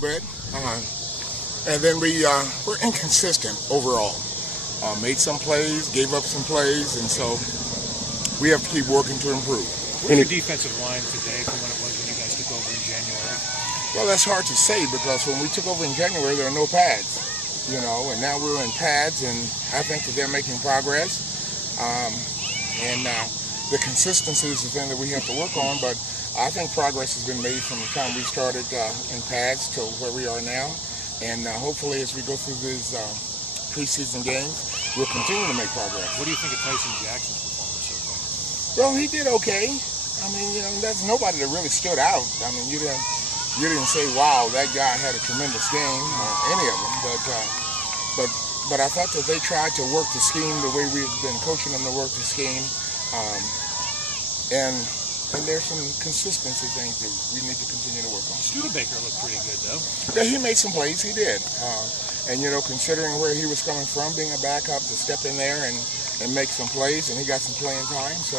But, and then we're inconsistent overall. Made some plays, gave up some plays, and so we have to keep working to improve. Where's your defensive line today from when it was when you guys took over in January? Well, that's hard to say because when we took over in January, there were no pads, and now we're in pads, and I think that they're making progress. And the consistency is the thing that we have to work on, but I think progress has been made from the time we started in pads to where we are now. And hopefully as we go through these preseason games, we'll continue to make progress. What do you think of Tyson Jackson's performance so far? Well, he did okay. I mean, there's nobody that really stood out. I mean, you didn't say, wow, that guy had a tremendous game, or any of them. But I thought that they tried to work the scheme the way we've been coaching them to work the scheme. And there's some consistency things that we need to continue to work on. Studebaker looked pretty good, though. Yeah, he made some plays. He did. And, considering where he was coming from, being a backup, to step in there and make some plays, and he got some playing time. So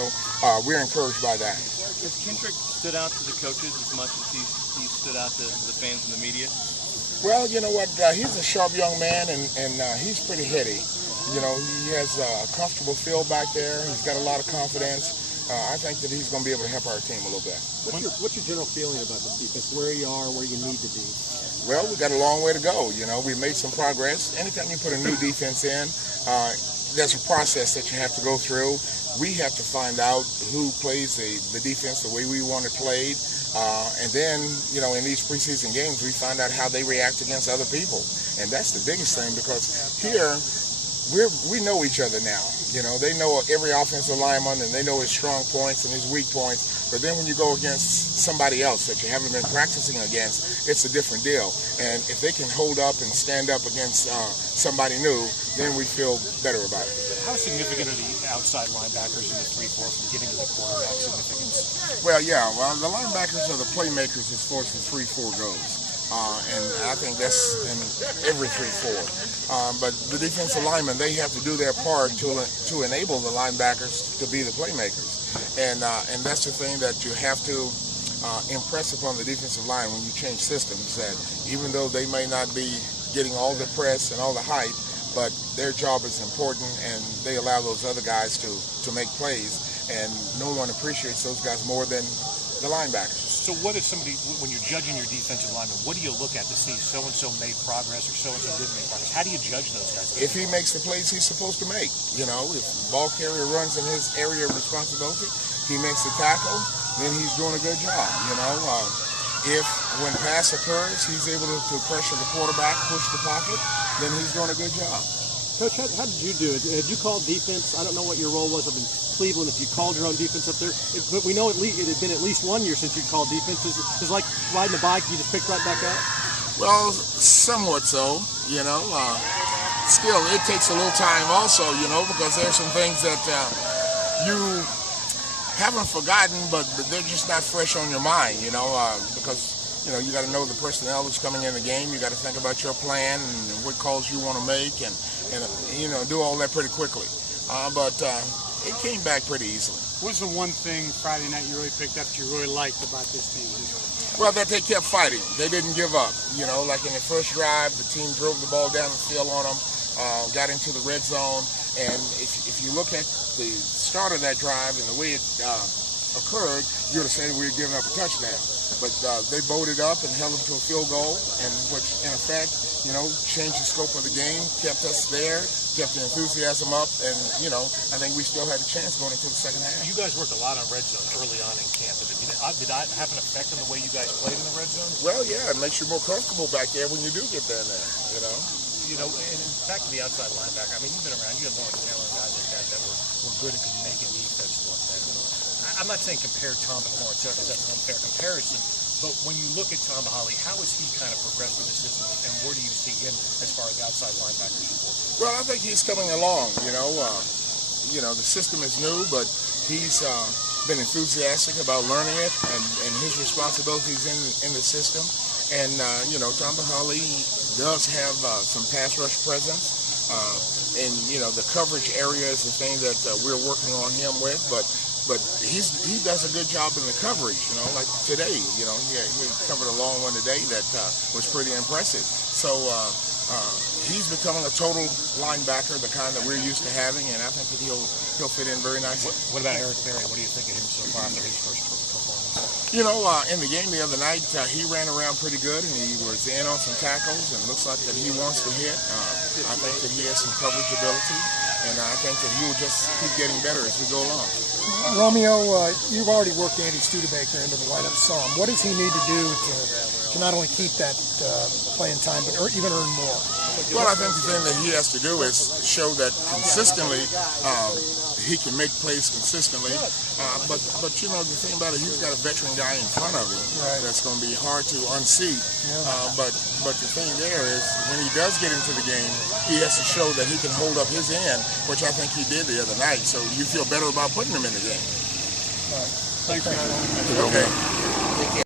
we're encouraged by that. Has Kendrick stood out to the coaches as much as he stood out to the fans and the media? Well, you know what? He's a sharp young man, and he's pretty heady. He has a comfortable feel back there. He's got a lot of confidence. I think that he's going to be able to help our team a little bit. What's your general feeling about this defense? Where you are, where you need to be? Well, we've got a long way to go. We've made some progress. Anytime you put a new defense in, there's a process that you have to go through. We have to find out who plays the defense the way we want it played. And then, in these preseason games, we find out how they react against other people. And that's the biggest thing, because here, we know each other now. They know every offensive lineman, and they know his strong points and his weak points. But then when you go against somebody else that you haven't been practicing against, it's a different deal. And if they can hold up and stand up against somebody new, then we feel better about it. How significant are the outside linebackers in the 3-4 from getting to the quarterback significance? Well, the linebackers are the playmakers as far as the 3-4 goes. And I think that's in every 3-4. But the defensive linemen, they have to do their part to enable the linebackers to be the playmakers. And that's the thing that you have to impress upon the defensive line when you change systems, that even though they may not be getting all the press and all the hype, but their job is important, and they allow those other guys to make plays. And no one appreciates those guys more than the linebackers. So what is somebody, when you're judging your defensive lineman, what do you look at to see so-and-so made progress or so-and-so didn't make progress? How do you judge those guys? If he makes the plays he's supposed to make. If the ball carrier runs in his area of responsibility, he makes the tackle, then he's doing a good job. If when pass occurs, he's able to pressure the quarterback, push the pocket, then he's doing a good job. Coach, how did you do it? Had you called defense? I don't know what your role was up in Cleveland, if you called your own defense up there. But we know it had been at least 1 year since you called defense. It's like riding a bike, you just picked right back up? Well, somewhat so, Still, it takes a little time also, because there's some things that you haven't forgotten, but they're just not fresh on your mind, because you got to know the personnel that's coming in the game. You got to think about your plan and what calls you want to make, and do all that pretty quickly. But it came back pretty easily. What's the one thing Friday night you really picked up that you really liked about this team? Well, that they kept fighting. They didn't give up. Like in the first drive, the team drove the ball down the field on them, got into the red zone, and if you look at the start of that drive and the way it occurred, you would have said we were giving up a touchdown. But they bowed it up and held them to a field goal, and which in effect, changed the scope of the game, kept us there, kept the enthusiasm up, and I think we still had a chance going into the second half. You guys worked a lot on red zone early on in camp. Did that have an effect on the way you guys played in the red zone? Well, yeah, it makes you more comfortable back there when you do get down there. And in fact, the outside linebacker, I mean, you've been around, you have Lawrence Taylor and guys like that were good and could make an defense look better. I'm not saying compare Tom to Lawrence Taylor, because that's an unfair comparison, but when you look at Tom Bahali, how has he kind of progressed in the system, and where do you see him as far as outside linebackers? Well, I think he's coming along, the system is new, but he's been enthusiastic about learning it and his responsibilities in the system. And, Tom Bahali does have some pass rush presence. And, the coverage area is the thing that we're working on him with. But but he does a good job in the coverage. Like today, he covered a long one today that was pretty impressive. So he's becoming a total linebacker, the kind that we're used to having, and I think that he'll fit in very nicely. What about Eric Berry? What do you think of him so far after his first performance? In the game the other night, he ran around pretty good, and he was in on some tackles, and looks like that he wants to hit. I think that he has some coverage ability, and I think that he will just keep getting better as we go along. Romeo, you've already worked Andy Studebaker into the lineup some. What does he need to do to not only keep that playing time, but even earn more? Well, I think the thing that he has to do is show that consistently he can make plays consistently. But the thing about it, he's got a veteran guy in front of him that's going to be hard to unseat. But the thing there is, when he does get into the game, he has to show that he can hold up his end, which I think he did the other night. So you feel better about putting him in the game. All right. Thanks, man. Okay.